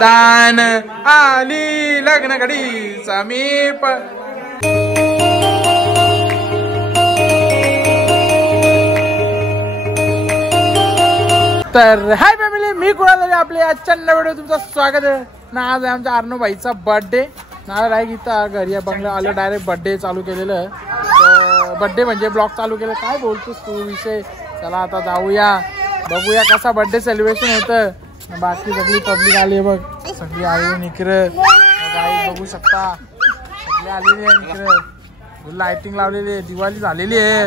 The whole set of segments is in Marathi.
दान आली लग्न घडी समीप. तर हाय फॅमिली, मी कुणाल आपल्या आजच्या व्हिडिओ तुमचं स्वागत आहे ना. आज आहे आमच्या अर्णव भाईचा बर्थडे ना. डायरेक्ट इथं घरी बंगला आलं, डायरेक्ट बर्थडे चालू केलेलं. तर बर्थडे म्हणजे ब्लॉग चालू केलं. काय बोलतोस तू विषय? चला आता जाऊया, बघूया कसा बर्थडे सेलिब्रेशन होतं. बाकी सगळी पब्लिक आली आहे बघ, सगळी आली निकर बघू शकता. सगळी आलेली आहे निकर, लाइटिंग लावलेली आहे, दिवाळी झालेली आहे.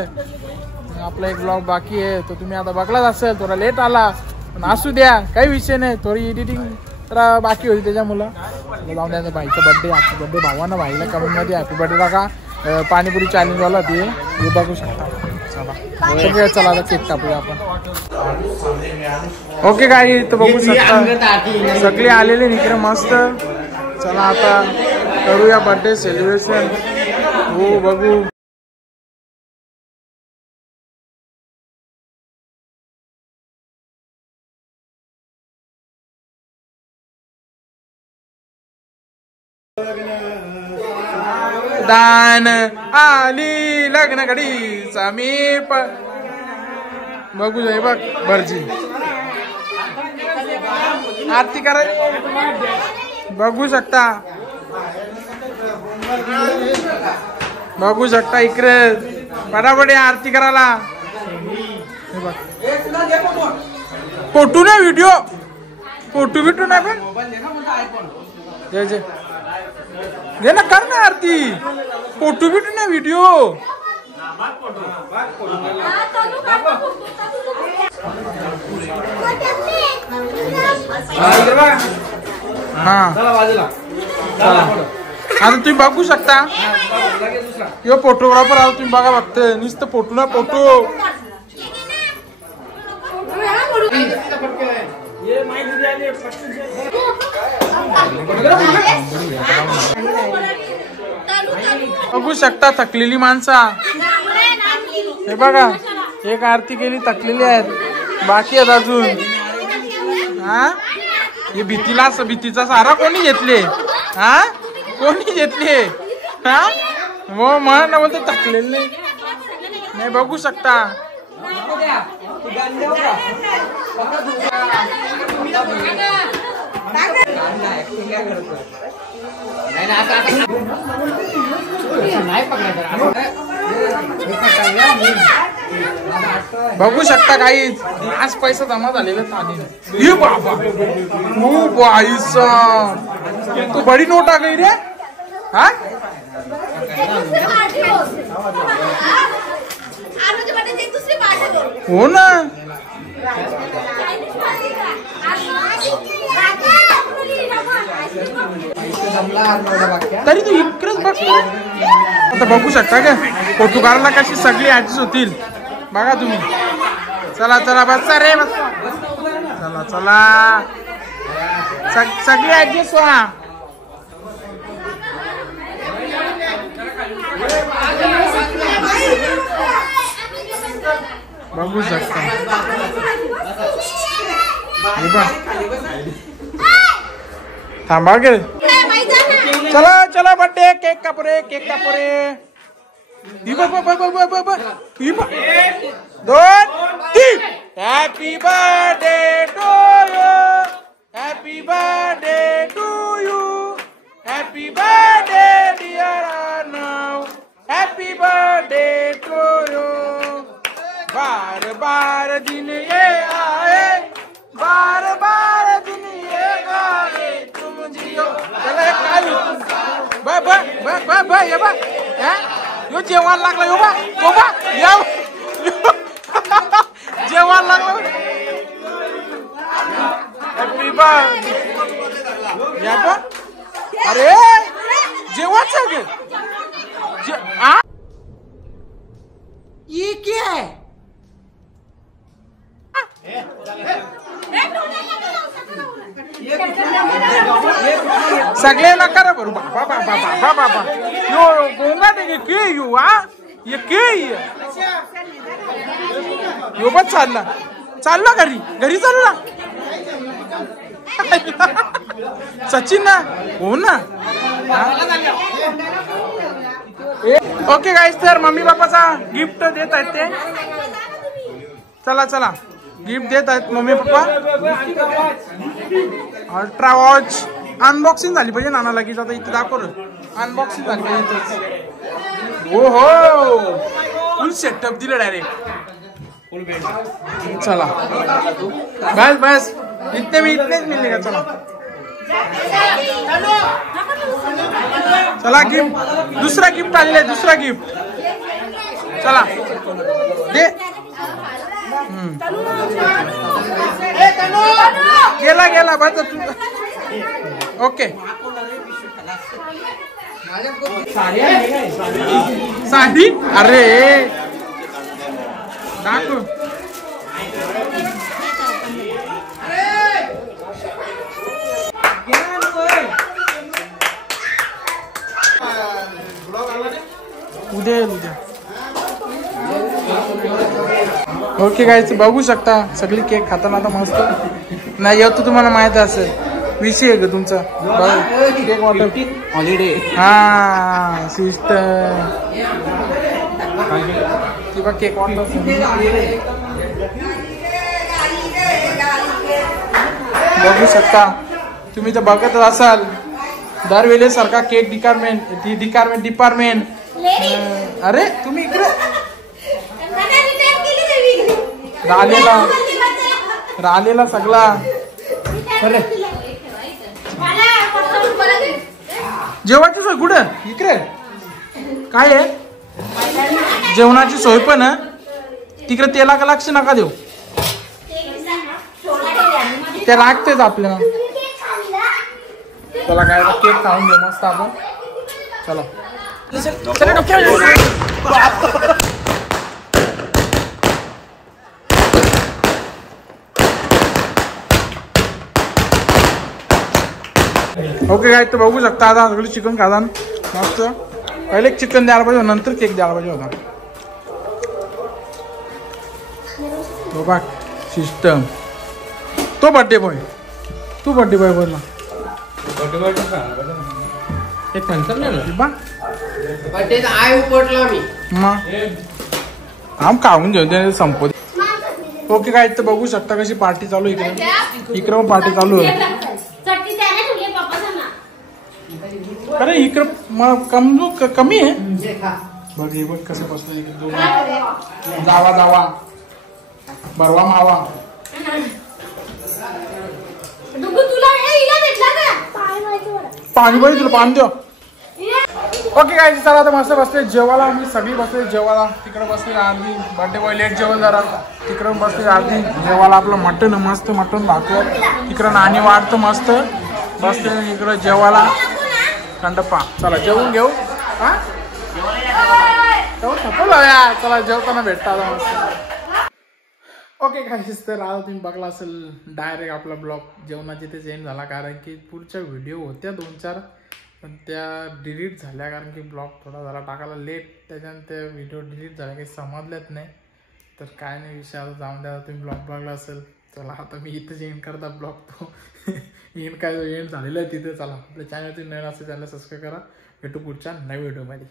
आपला एक ब्लॉग बाकी आहे, तो तुम्ही आता बघलाच असेल. थोडा लेट आला पण असू द्या, काही विषय नाही. थोडी एडिटिंग तर बाकी होती त्याच्यामुळं. जाऊन द्या. भाईचा बर्थडे, आजचा बर्थडे. भावानं भाईला कमेंटमध्ये हॅपी बर्थडे टाका. पाणीपुरी चॅलेंज वाला ते हे बघू शकता. चला चला आता केक कापूया आपण. ओके काय तर बघू शकता सगळे आलेले इकडे मस्त. चला आता करूया बर्थडे सेलिब्रेशन. हो बघू. दान आली लग्न घडी समीप. बघू जाई बघ भरजी आरती करायची. बघू शकता, बघू शकता इकडे पटापट आरती करायला. फोटो नाही, व्हिडिओ फोटो बिटू नाही पण जय जय घे ना, कर ना आरती. फोटो बिटू नाही, व्हिडिओ. हा आता तुम्ही बघू शकता. यो फोटोग्राफर आता तुम्ही बघा, बघते नुसतं फोटो ना फोटो. बघू शकता थकलेली माणसा. हे बघा, एक आरती केली, थकलेली आहेत, बाकी आहेत अजून. हा हे भीतीचा सारा कोणी घेतले? हा कोणी घेतले? हा हो म्हणा बोलते थकलेले नाही. बघू शकता. बघू शकता काही आज पैसा जमा झालेला हे बाबा. हो बाईसा, तू बडी नोट आ गई रे. हा हो ना. तरी तू इकडेच बघतो. आता बघू शकता का फोटो काढला कशी सगळी ऍडजस्ट होतील बघा तुम्ही. चला चला बस रे बस. चला चला सगळी ऍडजस्ट व्हा. बघू शकता. थांबा गे. चला चला बर्थडे केक कापरे, केक कापरे. दोन तीन. Happy birthday to you, happy birthday to you, happy birthday dear Arnav, happy birthday to you. बार बार दिन ये आए, बार बार दिन ये आए, तुम जियो. चला एक काय बा बा बा बा बा ये बा. यो जेवण लागला. यो बा यो बा या जेवण लागलं. हॅपी बर्थडे या बा. अरे जेवणच गे ये क्या है? सगळे नका बरं. बाबा बाबा बाबा बाबा यो गोंगा दे के यो. हा ये के यो पण चालला घरी घरी चालू ना. सचिन ना हो ना. ओके गाईस, तर मम्मी पप्पाचा गिफ्ट देत आहेत ते. चला चला, गिफ्ट देत आहेत mummy papa. Ultra watch unboxing झाली पाहिजे नाना लगेच. आता इथे दाखव, अनबॉक्सिंग झाली पाहिजे. हो हो, फुल सेटअप दिलं डायरेक्ट. चला बस बस, इतनेच मिळले का. चला चला, गिफ्ट दुसरा गिफ्ट आलेला आहे, दुसरा गिफ्ट. चला दे. गेला गेला बस तू. ओके, साडी. अरे दाखव. उद्या उद्या. ओके गाईस, बघू शकता सगळी केक खाताना आता मस्त. नाही येतो, तुम्हाला माहित असेल विषय आहे का तुमचा. केक वाटप हॉलिडे. हा सिस्टर किंवा केक वाटप. बघू शकता तुम्ही तर बघतच असाल दरवेळेस सारखा केक डिपार्टमेंट. अरे तुम्ही इकडे राहिलेला सगळा. अरे जेवायचं कुठं इकडे काय आहे जेवणाची सोय पण तिकडे. तेला का लक्ष नका देऊ, ते लागतेच आपल्याला. चला काय केक खाऊन घेऊ मस्त आपण. चला ओके काय, तर बघू शकता आता सगळं चिकन खातान मस्त. पहिले चिकन द्यायला पाहिजे, नंतर केक द्यायला पाहिजे होता. बघा सिस्टम. तो बर्थडे बॉय, तू बर्थडे बॉय बोल ना. एक आम खाऊन घेऊन संपत. ओके काय, तर बघू शकता कशी पार्टी चालू इकडे. इकडे पण पार्टी चालू आहे. अरे इकडं कमी आहे. बघ हे बघ कसं बसलं. जावा बरवा मावा. पाणी पाहिजे तुला, पाणी द्या. ओके काय, चला आता मस्त बसले जेवायला. आम्ही सगळी बसले जेवायला. तिकडे बसले आधी बर्थडे बॉय लेट जेवण जरा. तिकडे बसले आधी जेवायला. आपलं मटण मस्त, मटण भाकर. तिकडं नाणी वाढतं मस्त. बसले इकडं जेवायला खंडप्पा. चला जेवून घेऊ. हा चला जेवताना भेटता आता मस्त. ओके गाईस, तर आता तुम्ही बघला असेल डायरेक्ट आपला ब्लॉग जेवणाची ते एंड झाला. कारण की पुढच्या व्हिडिओ होत्या 2-4 पण त्या डिलीट झाल्या. कारण की ब्लॉग थोडा झाला टाकायला लेट. त्याच्यानंतर व्हिडिओ डिलीट झाल्या, काही समजलेच नाही. तर काय नाही विषय, आता जाऊन द्या. तुम्ही ब्लॉग बघला असेल. चला आता मी इथेच एंड करता ब्लॉग. तो एंड काय एंड झालेला आहे तिथे. चला आपल्या चॅनलवरती नवीन असेल चॅनल सबस्क्राईब करा. भेटू पुढच्या नवीन व्हिडिओमध्ये.